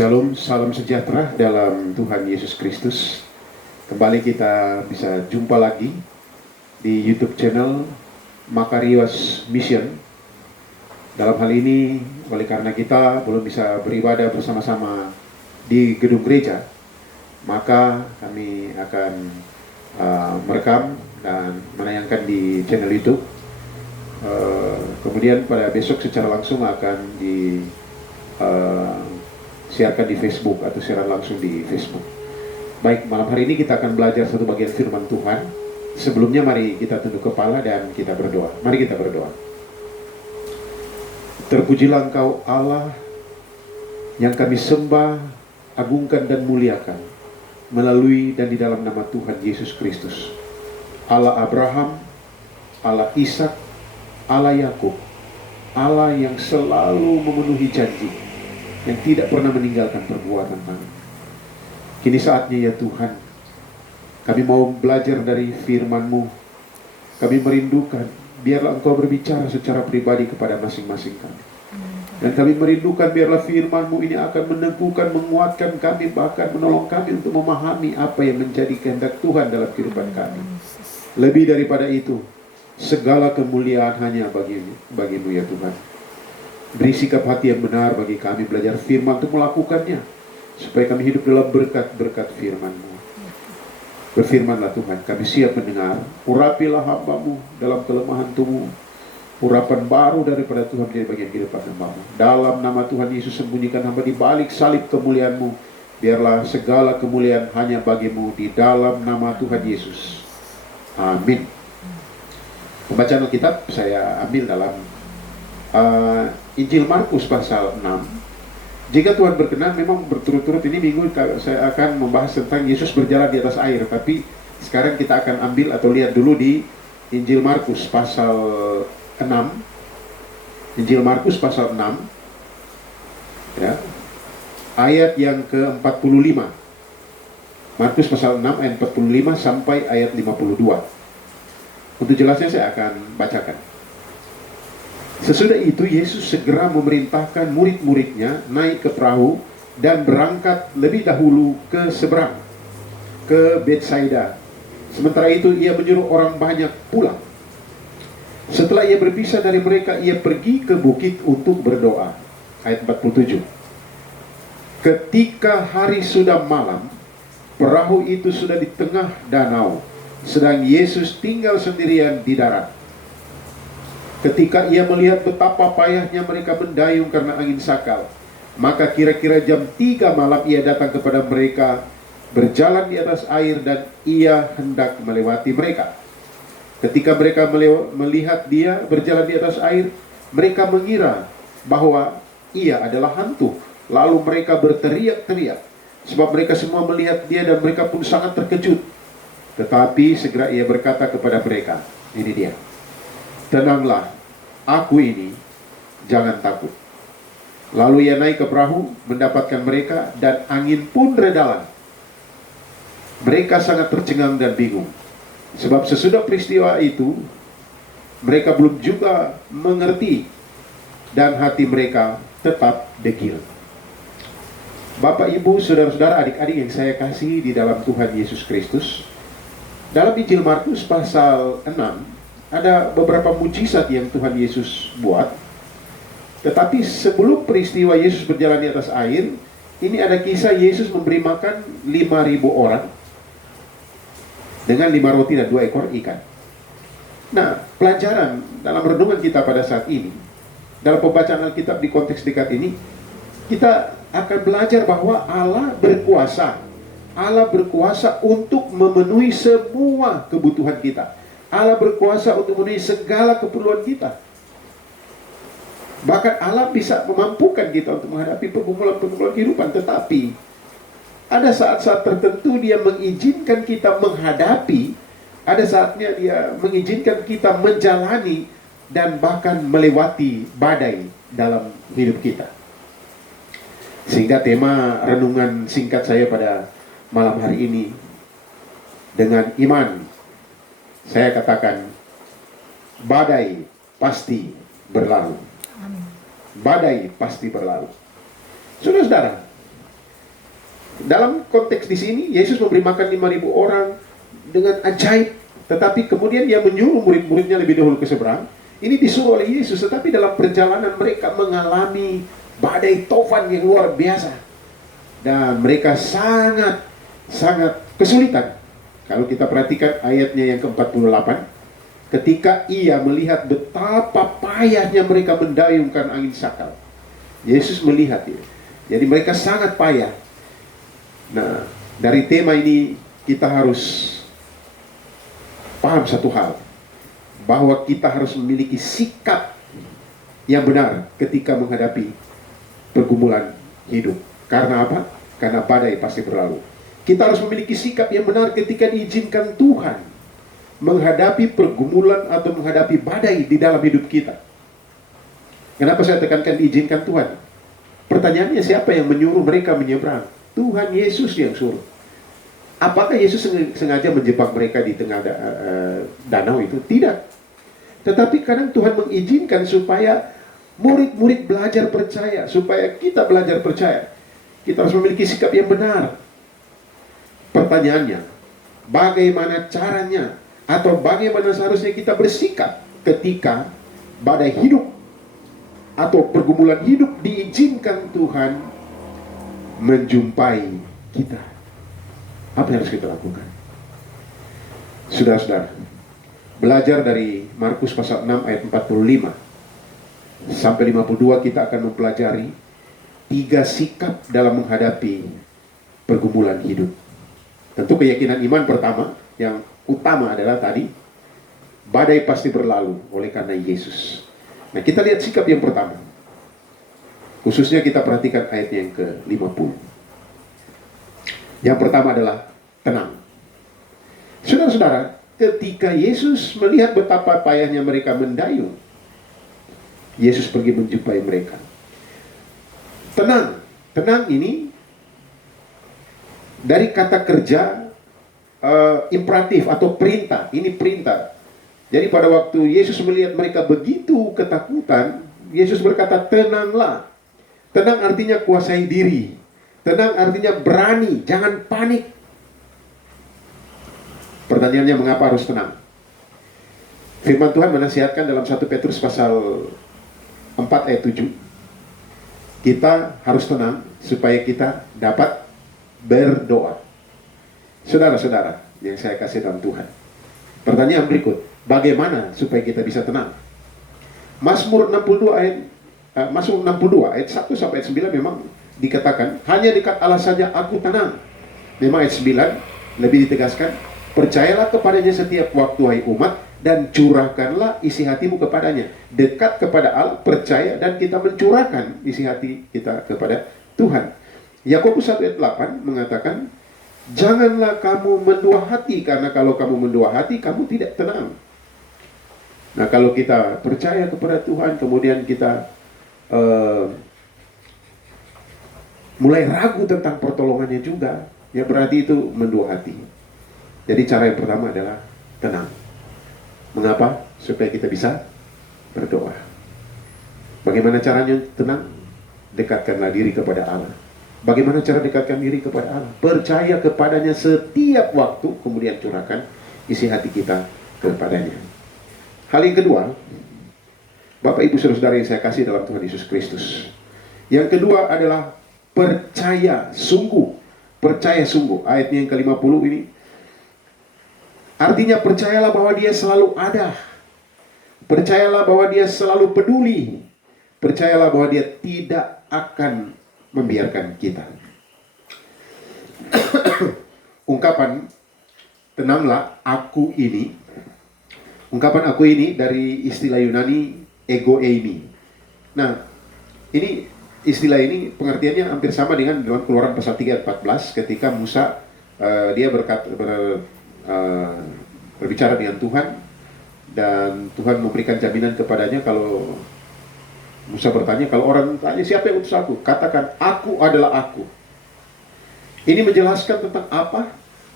Shalom, salam sejahtera dalam Tuhan Yesus Kristus. Kembali kita bisa jumpa lagi di YouTube channel Makarios Mission. Dalam hal ini, oleh karena kita belum bisa beribadah bersama-sama di gedung gereja, maka kami akan merekam dan menayangkan di channel YouTube. Kemudian pada besok secara langsung akan siarkan di Facebook atau siaran langsung di Facebook. Baik, malam hari ini kita akan belajar satu bagian firman Tuhan. Sebelumnya mari kita tunduk kepala dan kita berdoa. Mari kita berdoa. Terpujilah Engkau Allah yang kami sembah, agungkan dan muliakan melalui dan di dalam nama Tuhan Yesus Kristus. Allah Abraham, Allah Ishak, Allah Yakub, Allah yang selalu memenuhi janji, yang tidak pernah meninggalkan perbuatan kami. Kini saatnya ya Tuhan, kami mau belajar dari firman-Mu. Kami merindukan, biarlah Engkau berbicara secara pribadi kepada masing-masing kami. Dan kami merindukan biarlah firman-Mu ini akan meneguhkan, menguatkan kami, bahkan menolong kami untuk memahami apa yang menjadi kehendak Tuhan dalam kehidupan kami. Lebih daripada itu, segala kemuliaan hanya bagimu ya Tuhan. Beri sikap hati yang benar bagi kami belajar firman untuk melakukannya, supaya kami hidup dalam berkat-berkat firman-Mu. Berfirmanlah Tuhan, kami siap mendengar. Urapilah hamba-Mu dalam kelemahan tubuh. Urapan baru daripada Tuhan menjadi bagian kehidupan hamba-Mu. Dalam nama Tuhan Yesus, sembunyikan hamba di balik salib kemuliaan-Mu. Biarlah segala kemuliaan hanya bagi-Mu di dalam nama Tuhan Yesus. Amin. Pembacaan Alkitab saya ambil dalam Injil Markus pasal 6. Jika Tuhan berkenan, memang berturut-turut ini minggu saya akan membahas tentang Yesus berjalan di atas air. Tapi sekarang kita akan ambil atau lihat dulu di Injil Markus pasal 6. Injil Markus pasal 6 ya, ayat yang ke-45. Markus pasal 6 ayat 45 sampai ayat 52. Untuk jelasnya saya akan bacakan. Sesudah itu Yesus segera memerintahkan murid-muridnya naik ke perahu dan berangkat lebih dahulu ke seberang, ke Betsaida. Sementara itu ia menyuruh orang banyak pulang. Setelah ia berpisah dari mereka, ia pergi ke bukit untuk berdoa. Ayat 47. Ketika hari sudah malam, perahu itu sudah di tengah danau, sedang Yesus tinggal sendirian di darat. Ketika ia melihat betapa payahnya mereka mendayung karena angin sakal, maka kira-kira jam 3 malam ia datang kepada mereka, berjalan di atas air, dan ia hendak melewati mereka. Ketika mereka melihat dia berjalan di atas air, mereka mengira bahwa ia adalah hantu. Lalu mereka berteriak-teriak, sebab mereka semua melihat dia dan mereka pun sangat terkejut. Tetapi segera ia berkata kepada mereka, ini dia, tenanglah, aku ini, jangan takut. Lalu ia naik ke perahu, mendapatkan mereka, dan angin pun redalah. Mereka sangat tercengang dan bingung, sebab sesudah peristiwa itu, mereka belum juga mengerti, dan hati mereka tetap degil. Bapak, Ibu, saudara-saudara, adik-adik yang saya kasih di dalam Tuhan Yesus Kristus, dalam Injil Markus pasal 6, ada beberapa mujizat yang Tuhan Yesus buat. Tetapi sebelum peristiwa Yesus berjalan di atas air, ini ada kisah Yesus memberi makan 5.000 orang dengan 5 roti dan 2 ekor ikan. Nah, pelajaran dalam renungan kita pada saat ini, dalam pembacaan Alkitab di konteks dekat ini, kita akan belajar bahwa Allah berkuasa. Allah berkuasa untuk memenuhi semua kebutuhan kita. Allah berkuasa untuk memenuhi segala keperluan kita. Bahkan Allah bisa memampukan kita untuk menghadapi pergumulan-pergumulan kehidupan. Tetapi ada saat-saat tertentu Dia mengizinkan kita menghadapi. Ada saatnya Dia mengizinkan kita menjalani dan bahkan melewati badai dalam hidup kita. Sehingga tema renungan singkat saya pada malam hari ini, dengan iman, saya katakan, badai pasti berlalu. Badai pasti berlalu. Saudara-saudara, Dalam konteks di sini, Yesus memberi makan 5.000 orang dengan ajaib. Tetapi kemudian dia menyuruh murid-muridnya lebih dahulu ke seberang. Ini disuruh oleh Yesus, tetapi dalam perjalanan mereka mengalami badai tofan yang luar biasa. Dan mereka sangat kesulitan. Kalau kita perhatikan ayatnya yang ke-48, ketika ia melihat betapa payahnya mereka mendayungkan angin sakal. Yesus melihat ya. Jadi mereka sangat payah. Nah, dari tema ini kita harus paham satu hal, bahwa kita harus memiliki sikap yang benar ketika menghadapi pergumulan hidup. Karena apa? Karena badai pasti berlalu. Kita harus memiliki sikap yang benar ketika diizinkan Tuhan menghadapi pergumulan atau menghadapi badai di dalam hidup kita. Kenapa saya tekankan diizinkan Tuhan? Pertanyaannya, siapa yang menyuruh mereka menyeberang? Tuhan Yesus yang suruh. Apakah Yesus sengaja menjebak mereka di tengah danau itu? Tidak. Tetapi kadang Tuhan mengizinkan supaya murid-murid belajar percaya, supaya kita belajar percaya. Kita harus memiliki sikap yang benar. Pertanyaannya, bagaimana caranya atau bagaimana seharusnya kita bersikap ketika badai hidup atau pergumulan hidup diizinkan Tuhan menjumpai kita? Apa yang harus kita lakukan? Saudara-saudara, belajar dari Markus pasal 6 ayat 45 sampai 52, kita akan mempelajari 3 sikap dalam menghadapi pergumulan hidup. Tentu keyakinan iman pertama, yang utama adalah tadi, badai pasti berlalu oleh karena Yesus. Nah, kita lihat sikap yang pertama. Khususnya kita perhatikan ayatnya yang ke-50. Yang pertama adalah tenang. Saudara-saudara, ketika Yesus melihat betapa payahnya mereka mendayung, Yesus pergi menjumpai mereka. Tenang. Tenang ini dari kata kerja imperatif atau perintah. Ini perintah. Jadi pada waktu Yesus melihat mereka begitu ketakutan, Yesus berkata, tenanglah. Tenang artinya kuasai diri. Tenang artinya berani, jangan panik. Pertanyaannya, mengapa harus tenang? Firman Tuhan menasihatkan dalam 1 Petrus pasal 4 ayat 7. Kita harus tenang supaya kita dapat berdoa. Saudara-saudara yang saya kasih dalam Tuhan, pertanyaan berikut, bagaimana supaya kita bisa tenang? Mazmur 62 ayat 1 sampai ayat 9 memang dikatakan, hanya dekat Allah saja aku tenang. Memang ayat 9 lebih ditegaskan, percayalah kepadanya setiap waktu hai umat, dan curahkanlah isi hatimu kepadanya. Dekat kepada Allah, percaya, dan kita mencurahkan isi hati kita kepada Tuhan. Yakobus 1 ayat 8 mengatakan, janganlah kamu mendua hati, karena kalau kamu mendua hati, kamu tidak tenang. Nah, kalau kita percaya kepada Tuhan, kemudian kita mulai ragu tentang pertolongannya juga, ya berarti itu mendua hati. Jadi cara yang pertama adalah tenang. Mengapa? Supaya kita bisa berdoa. Bagaimana caranya tenang? Dekatkanlah diri kepada Allah. Bagaimana cara dekatkan diri kepada Allah? Percaya kepadanya setiap waktu, kemudian curahkan isi hati kita kepadanya. Hal yang kedua, Bapak Ibu Saudara yang saya kasih dalam Tuhan Yesus Kristus, yang kedua adalah percaya sungguh. Percaya sungguh. Ayatnya yang ke-50 ini artinya percayalah bahwa dia selalu ada. Percayalah bahwa dia selalu peduli. Percayalah bahwa dia tidak akan membiarkan kita. Ungkapan tenanglah aku ini, ungkapan aku ini dari istilah Yunani ego eimi. Nah, ini istilah ini pengertiannya hampir sama dengan dalam Keluaran pasal 3 ayat 14 ketika Musa dia berbicara dengan Tuhan, dan Tuhan memberikan jaminan kepadanya. Kalau Musa bertanya, kalau orang tanya siapa yang utus aku, katakan aku adalah aku. Ini menjelaskan tentang apa?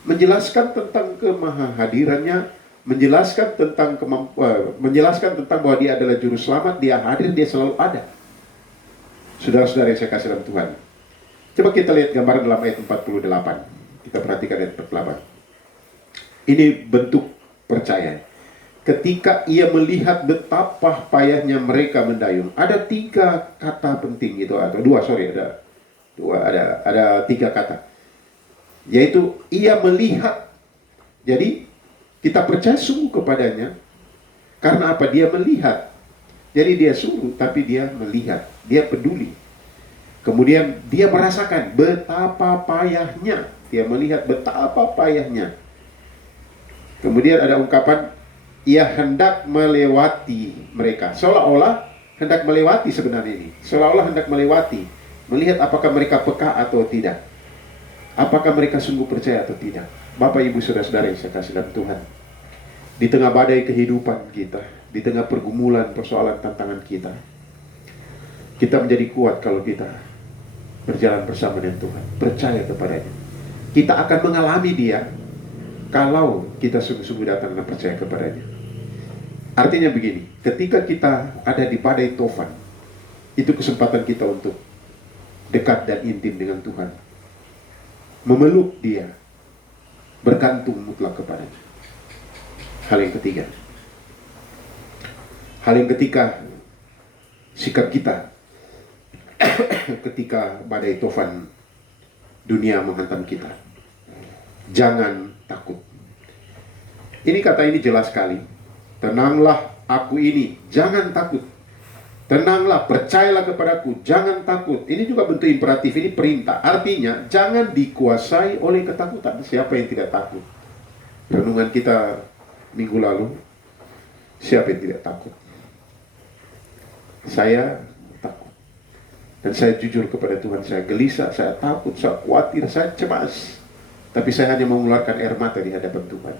Menjelaskan tentang kemahahadirannya, menjelaskan tentang bahwa dia adalah juru selamat, dia hadir, dia selalu ada. Saudara-saudara yang saya kasih dalam Tuhan, Coba kita lihat gambaran dalam ayat 48. Kita perhatikan ayat 48. Ini bentuk percaya. Ketika ia melihat betapa payahnya mereka mendayung. Ada 3 kata penting itu, atau 2, sorry, ada 3 kata. Yaitu ia melihat. Jadi kita percaya sungguh kepadanya. Karena apa? Dia melihat. Jadi dia suruh, tapi dia melihat. Dia peduli. Kemudian dia merasakan betapa payahnya. Dia melihat betapa payahnya. Kemudian ada ungkapan, ia hendak melewati mereka. Seolah-olah hendak melewati sebenarnya ini. Seolah-olah hendak melewati. Melihat apakah mereka peka atau tidak. Apakah mereka sungguh percaya atau tidak. Bapak, Ibu, Saudara-saudara yang saya kasih dalam Tuhan. Di tengah badai kehidupan kita, di tengah pergumulan, persoalan, tantangan kita, kita menjadi kuat kalau kita berjalan bersama dengan Tuhan, percaya kepadanya. Kita akan mengalami Dia kalau kita sungguh-sungguh datang dan percaya kepadanya. Artinya begini, ketika kita ada di badai tofan, itu kesempatan kita untuk dekat dan intim dengan Tuhan, memeluk Dia, bergantung mutlak kepadanya. Hal yang ketiga, sikap kita ketika badai tofan dunia menghantam kita. Jangan takut. Ini kata ini jelas sekali. Tenanglah aku ini, jangan takut. Tenanglah, percayalah kepadaku, jangan takut. Ini juga bentuk imperatif, ini perintah. Artinya, jangan dikuasai oleh ketakutan. Siapa yang tidak takut? Renungan kita minggu lalu, siapa yang tidak takut? Saya takut. Dan saya jujur kepada Tuhan, saya gelisah, saya takut, saya khawatir, saya cemas. Tapi saya hanya mengeluarkan air mata di hadapan Tuhan.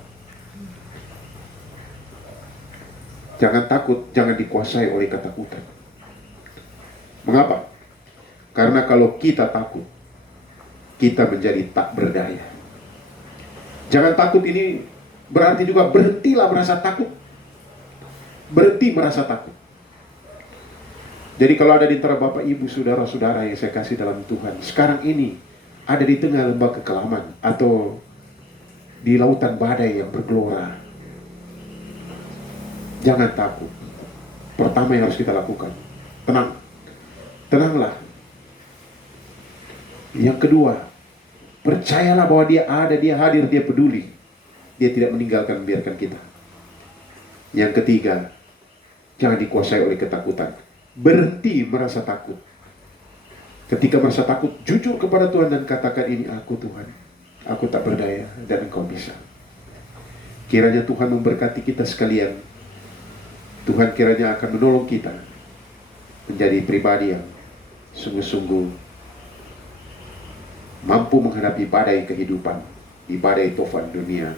Jangan takut, jangan dikuasai oleh ketakutan. Mengapa? Karena kalau kita takut, kita menjadi tak berdaya. Jangan takut ini berarti juga berhentilah merasa takut. Berhenti merasa takut. Jadi kalau ada di antara Bapak, Ibu, Saudara-saudara yang saya kasih dalam Tuhan, sekarang ini ada di tengah lembah kekelaman atau di lautan badai yang bergelora, jangan takut. Pertama yang harus kita lakukan, tenang. Tenanglah. Yang kedua, percayalah bahwa Dia ada, Dia hadir, Dia peduli. Dia tidak meninggalkan, membiarkan kita. Yang ketiga, jangan dikuasai oleh ketakutan. Berhenti merasa takut. Ketika merasa takut, jujur kepada Tuhan dan katakan, ini aku Tuhan. Aku tak berdaya dan Engkau bisa. Kiranya Tuhan memberkati kita sekalian. Tuhan kiranya akan menolong kita menjadi pribadi yang sungguh-sungguh mampu menghadapi badai kehidupan, di badai tofan dunia.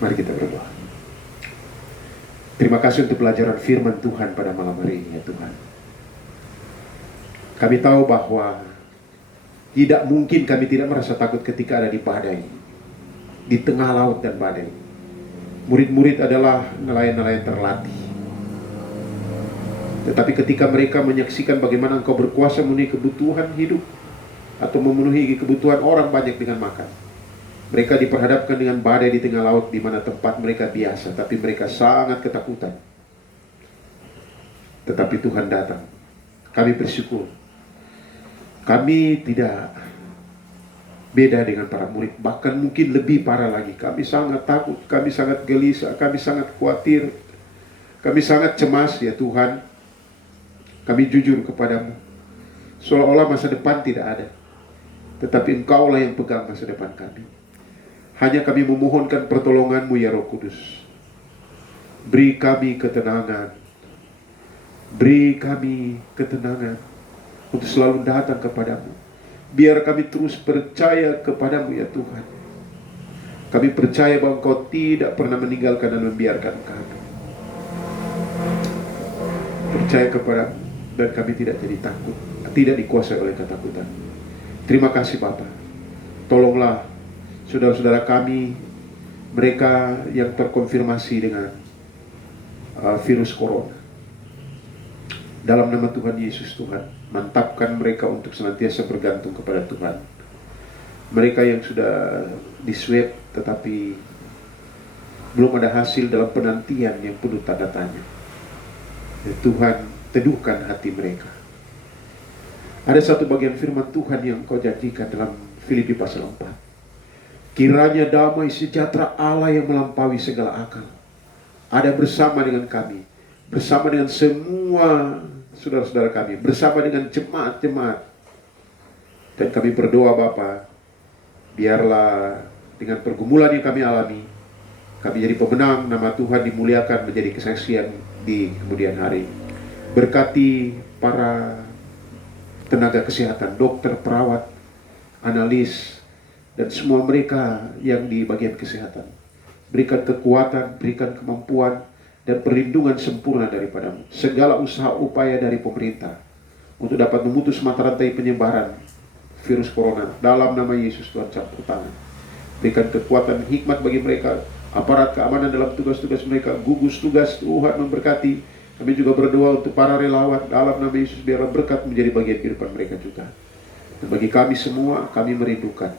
Mari kita berdoa. Terima kasih untuk pelajaran firman Tuhan pada malam hari ini, ya Tuhan. Kami tahu bahwa tidak mungkin kami tidak merasa takut ketika ada di badai, di tengah laut dan badai. Murid-murid adalah nelayan-nelayan terlatih. Tetapi ketika mereka menyaksikan bagaimana Engkau berkuasa memenuhi kebutuhan hidup atau memenuhi kebutuhan orang banyak dengan makan, mereka diperhadapkan dengan badai di tengah laut di mana tempat mereka biasa, tapi mereka sangat ketakutan. Tetapi Tuhan datang. Kami bersyukur. Kami tidak Beda dengan para murid, bahkan mungkin lebih parah lagi. Kami sangat takut, kami sangat gelisah, kami sangat khawatir, kami sangat cemas ya Tuhan. Kami jujur kepadamu, seolah-olah masa depan tidak ada, tetapi Engkaulah yang pegang masa depan kami. Hanya kami memohonkan pertolongan-Mu ya Roh Kudus. Beri kami ketenangan, beri kami ketenangan untuk selalu datang kepadamu. Biar kami terus percaya kepadamu ya Tuhan. Kami percaya bahwa Engkau tidak pernah meninggalkan dan membiarkan kami. Percaya kepadamu dan kami tidak jadi takut, tidak dikuasai oleh ketakutan. Terima kasih Bapa. Tolonglah saudara-saudara kami, mereka yang terkonfirmasi dengan virus corona. Dalam nama Tuhan Yesus Tuhan, mantapkan mereka untuk senantiasa bergantung kepada Tuhan. Mereka yang sudah diswab tetapi belum ada hasil dalam penantian yang penuh tanda tanya. Ya Tuhan, teduhkan hati mereka. Ada satu bagian firman Tuhan yang Kau janjikan dalam Filipi pasal 4. Kiranya damai sejahtera Allah yang melampaui segala akal ada bersama dengan kami, bersama dengan semua saudara-saudara kami, bersama dengan jemaat-jemaat. Dan kami berdoa Bapa, biarlah dengan pergumulan yang kami alami, kami jadi pemenang, nama Tuhan dimuliakan, menjadi kesaksian di kemudian hari. Berkati para tenaga kesehatan, dokter, perawat, analis, dan semua mereka yang di bagian kesehatan. Berikan kekuatan, berikan kemampuan, dan perlindungan sempurna daripadamu. Segala usaha upaya dari pemerintah untuk dapat memutus mata rantai penyebaran virus corona, dalam nama Yesus Tuhan campur tangan. Berikan kekuatan, hikmat bagi mereka, aparat keamanan dalam tugas-tugas mereka, gugus tugas. Tuhan memberkati. Kami juga berdoa untuk para relawan, dalam nama Yesus biarlah berkat menjadi bagian kehidupan mereka juga. Dan bagi kami semua, kami merindukan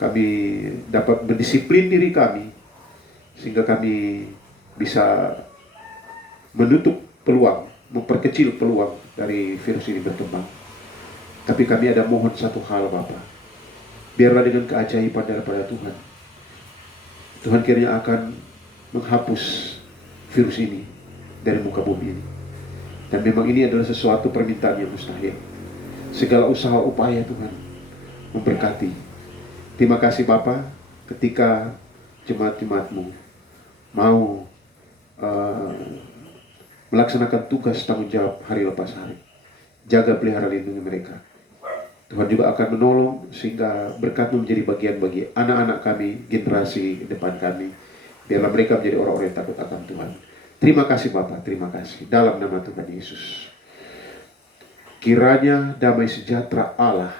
kami dapat mendisiplin diri kami sehingga kami bisa menutup peluang, memperkecil peluang dari virus ini berkembang. Tapi kami ada mohon satu hal Bapa, biarlah dengan keajaiban daripada Tuhan, Tuhan kiranya akan menghapus virus ini dari muka bumi ini. Dan memang ini adalah sesuatu permintaan yang mustahil. Segala usaha upaya Tuhan memberkati. Terima kasih Bapa, ketika jemaat-jemaat-Mu mau melaksanakan tugas tanggung jawab hari lepas hari, jaga pelihara lindungi mereka. Tuhan juga akan menolong sehingga berkat-Mu menjadi bagian bagi anak-anak kami, generasi depan kami. Biarlah mereka menjadi orang-orang yang takut akan Tuhan. Terima kasih Bapa, terima kasih. Dalam nama Tuhan Yesus. Kiranya damai sejahtera Allah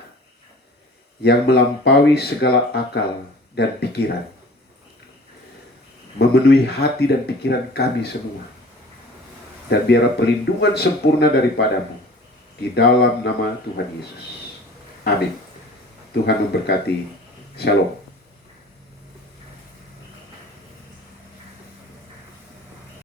yang melampaui segala akal dan pikiran memenuhi hati dan pikiran kami semua. Dan biarlah perlindungan sempurna daripadamu di dalam nama Tuhan Yesus. Amin. Tuhan memberkati. Shalom.